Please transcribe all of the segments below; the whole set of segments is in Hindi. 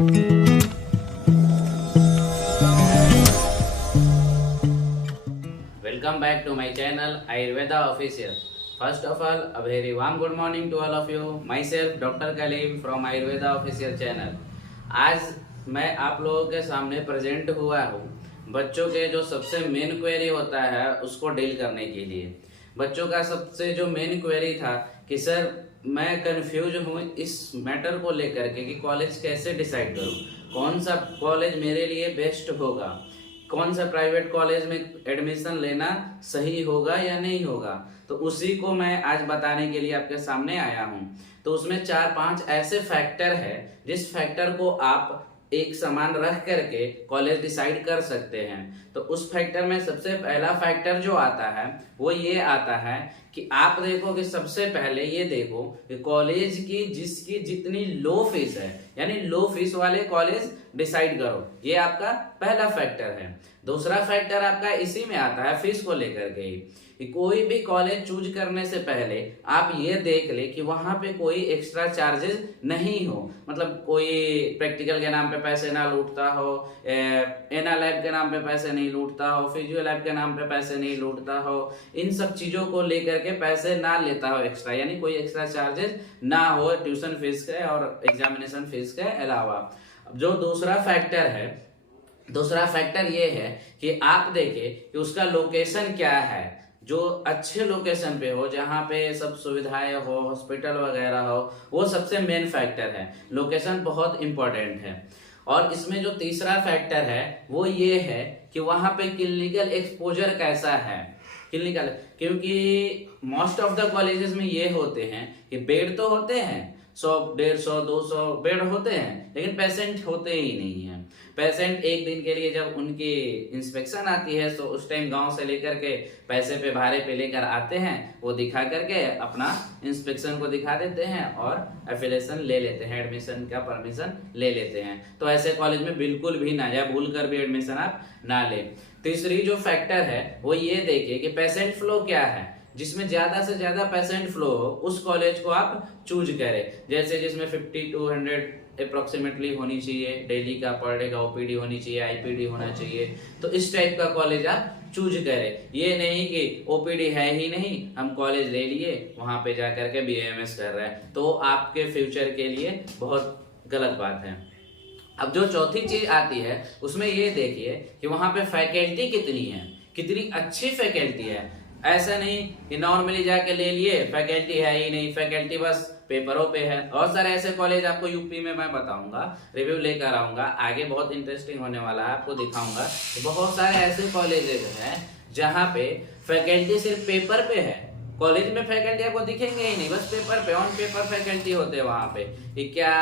Welcome back to my channel Ayurveda Official. First of all, a very warm good morning to all of you. Myself Dr. Kaleem from Ayurveda Official channel. आज मैं आप लोगों के सामने प्रेजेंट हुआ हूँ बच्चों के जो सबसे मेन क्वेरी होता है उसको डील करने के लिए। बच्चों का सबसे जो मेन क्वेरी था कि सर मैं कंफ्यूज हूँ इस मैटर को लेकर के कि कॉलेज कैसे डिसाइड करूँ, कौन सा कॉलेज मेरे लिए बेस्ट होगा, कौन सा प्राइवेट कॉलेज में एडमिशन लेना सही होगा या नहीं होगा। तो उसी को मैं आज बताने के लिए आपके सामने आया हूं। तो उसमें 4-5 ऐसे फैक्टर है जिस फैक्टर को आप एक समान रख करके कॉलेज डिसाइड कर सकते हैं। तो उस फैक्टर में सबसे पहला फैक्टर जो आता है वो ये आता है कि आप देखो कि सबसे पहले ये देखो कि कॉलेज की जिसकी जितनी लो फीस है, यानी लो फीस वाले कॉलेज डिसाइड करो, ये आपका पहला फैक्टर है। दूसरा फैक्टर आपका इसी में आता है फीस को लेकर के ही कि कोई भी कॉलेज चूज करने से पहले आप ये देख ले कि वहां पे कोई एक्स्ट्रा चार्जेस नहीं हो, मतलब कोई प्रैक्टिकल के नाम पे पैसे ना लूटता हो, एना लैब के नाम पे पैसे नहीं लूटता हो, फिजियो लैब के नाम पे पैसे नहीं लूटता हो, इन सब चीजों को लेकर के पैसे ना लेता हो एक्स्ट्रा, यानी कोई एक्स्ट्रा चार्जेस ना हो ट्यूशन फीस के और एग्जामिनेशन फीस के अलावा। जो दूसरा फैक्टर है, दूसरा फैक्टर ये है कि आप देखिए कि उसका लोकेशन क्या है। जो अच्छे लोकेशन पे हो, जहाँ पे सब सुविधाएं हो, हॉस्पिटल वगैरह हो, वो सबसे मेन फैक्टर है। लोकेशन बहुत इंपॉर्टेंट है। और इसमें जो तीसरा फैक्टर है वो ये है कि वहां पे क्लिनिकल एक्सपोजर कैसा है। क्लिनिकल, क्योंकि मोस्ट ऑफ द कॉलेजेस में ये होते हैं कि बेड तो होते हैं 100, 150, 200 बेड होते हैं, लेकिन पेशेंट होते ही नहीं है। पेशेंट एक दिन के लिए जब उनकी इंस्पेक्शन आती है तो उस टाइम गांव से लेकर के पैसे पे भाड़े पे लेकर आते हैं, वो दिखा करके अपना इंस्पेक्शन को दिखा देते हैं और एफिलिएशन ले लेते हैं, एडमिशन का परमिशन ले लेते हैं। तो ऐसे कॉलेज में बिल्कुल भी ना जाए, भूल कर भी एडमिशन आप ना ले। तीसरी जो फैक्टर है वो ये देखिए कि पेशेंट फ्लो क्या है। जिसमें ज्यादा से ज्यादा पेशेंट फ्लो हो उस कॉलेज को आप चूज करें। जैसे जिसमें 50 to 100 अप्रोक्सीमेटली होनी चाहिए डेली का, पर डे का ओपीडी होनी चाहिए, आईपीडी होना चाहिए। तो इस टाइप का कॉलेज आप चूज करें। ये नहीं कि ओपीडी है ही नहीं, हम कॉलेज ले लिए वहां पे जाकर के बीएमएस कर रहे हैं, तो आपके फ्यूचर के लिए बहुत गलत बात है। अब जो चौथी चीज आती है उसमें ये देखिए कि वहां पे फैकल्टी कितनी है, कितनी अच्छी फैकल्टी है। ऐसा नहीं कि नॉर्मली जाके ले लिए, फैकल्टी है ही नहीं, फैकल्टी बस पेपरों पे है। बहुत सारे ऐसे कॉलेज आपको यूपी में मैं बताऊंगा, रिव्यू लेकर आऊंगा आगे, बहुत इंटरेस्टिंग होने वाला है, आपको दिखाऊंगा। बहुत सारे ऐसे कॉलेजेस हैं जहाँ पे फैकल्टी सिर्फ पेपर पे है। कॉलेज में फैकल्टी आपको दिखेंगे ही नहीं, बस पेपर पे, ऑन पेपर फैकल्टी होते हैं वहां पे कि क्या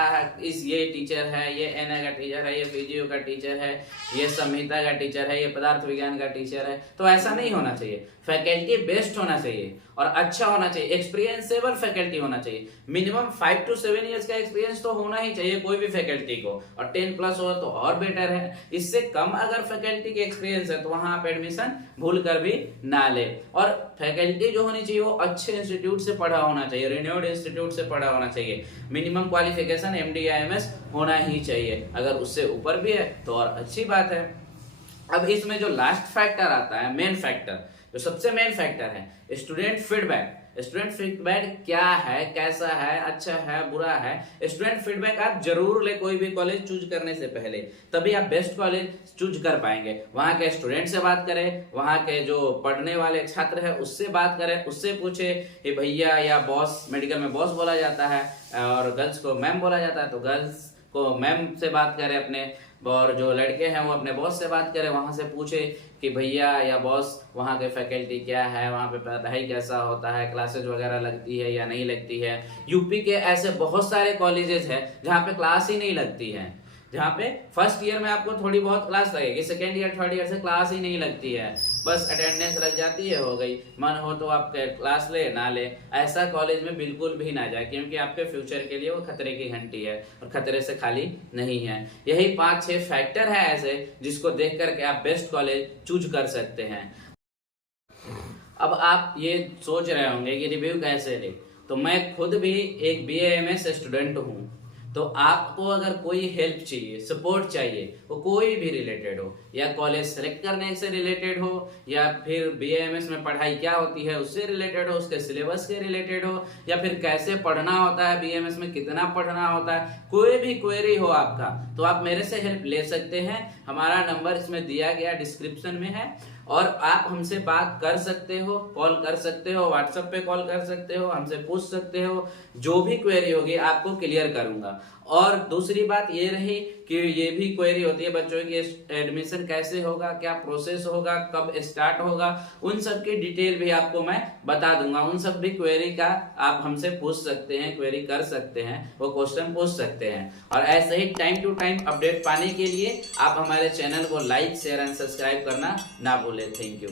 इस ये टीचर है, ये एनए का टीचर है, ये फिजियो का टीचर है, ये संहिता का टीचर है, ये पदार्थ विज्ञान का टीचर है। तो ऐसा नहीं होना चाहिए। फैकल्टी बेस्ट होना चाहिए और अच्छा होना चाहिए, एक्सपीरियंसेबल फैकल्टी होना चाहिए। मिनिमम 5 to 7 ईयर्स का एक्सपीरियंस तो होना ही चाहिए कोई भी फैकल्टी को, और 10+ हो तो और बेटर है। इससे कम अगर फैकल्टी के एक्सपीरियंस है तो वहां आप एडमिशन भूल कर भी ना ले। और फैकल्टी जो होनी चाहिए वो अच्छे इंस्टीट्यूट से पढ़ा होना चाहिए, रिन्यूड इंस्टीट्यूट से पढ़ा होना चाहिए। मिनिमम क्वालिफिकेशन MD/MS होना ही चाहिए, अगर उससे ऊपर भी है तो और अच्छी बात है। अब इसमें जो लास्ट फैक्टर आता है, मेन फैक्टर, जो सबसे मेन फैक्टर है, स्टूडेंट फीडबैक। स्टूडेंट फीडबैक क्या है, कैसा है, अच्छा है, बुरा है। स्टूडेंट फीडबैक आप जरूर ले कोई भी कॉलेज चूज करने से पहले, तभी आप बेस्ट कॉलेज चूज कर पाएंगे। वहां के स्टूडेंट से बात करें, वहां के जो पढ़ने वाले छात्र है उससे बात करें, उससे पूछे कि भैया या बॉस, मेडिकल में बॉस बोला जाता है और गर्ल्स को मैम बोला जाता है, तो गर्ल्स को मैम से बात करें अपने, और जो लड़के हैं वो अपने बॉस से बात करें, वहां से पूछे कि भैया या बॉस वहाँ के फैकल्टी क्या है, वहाँ पे पढ़ाई कैसा होता है, क्लासेज वगैरह लगती है या नहीं लगती है। यूपी के ऐसे बहुत सारे कॉलेजेस हैं जहाँ पे क्लास ही नहीं लगती है, जहाँ पे फर्स्ट ईयर में आपको थोड़ी बहुत क्लास लगेगी, सेकेंड ईयर थर्ड ईयर से क्लास ही नहीं लगती है, बस अटेंडेंस लग जाती है, हो गई। मन हो तो आप क्लास ले, ना ले। ऐसा कॉलेज में बिल्कुल भी ना जाए, क्योंकि आपके फ्यूचर के लिए वो खतरे की घंटी है और खतरे से खाली नहीं है। यही 5-6 फैक्टर है ऐसे जिसको देख करके आप बेस्ट कॉलेज चूज कर सकते हैं। अब आप ये सोच रहे होंगे कि रिव्यू कैसे ले, तो मैं खुद भी एक BA MS स्टूडेंट हूँ। तो आपको अगर कोई हेल्प चाहिए, सपोर्ट चाहिए, वो कोई भी रिलेटेड हो, या कॉलेज सेलेक्ट करने से रिलेटेड हो, या फिर बीएएमएस में पढ़ाई क्या होती है उससे रिलेटेड हो, उसके सिलेबस के रिलेटेड हो, या फिर कैसे पढ़ना होता है बीएएमएस में, कितना पढ़ना होता है, कोई भी क्वेरी हो आपका, तो आप मेरे से हेल्प ले सकते हैं। हमारा नंबर इसमें दिया गया डिस्क्रिप्शन में है, और आप हमसे बात कर सकते हो, कॉल कर सकते हो, व्हाट्सएप पे कॉल कर सकते हो, हमसे पूछ सकते हो, जो भी क्वेरी होगी आपको क्लियर करूंगा। और दूसरी बात ये रही कि ये भी क्वेरी होती है बच्चों की, एडमिशन कैसे होगा, क्या प्रोसेस होगा, कब स्टार्ट होगा, उन सब की डिटेल भी आपको मैं बता दूंगा। उन सब भी क्वेरी का आप हमसे पूछ सकते हैं, क्वेरी कर सकते हैं, वो क्वेश्चन पूछ सकते हैं। और ऐसे ही टाइम टू टाइम अपडेट पाने के लिए आप हमारे चैनल को लाइक, शेयर एंड सब्सक्राइब करना ना भूलें। Thank you.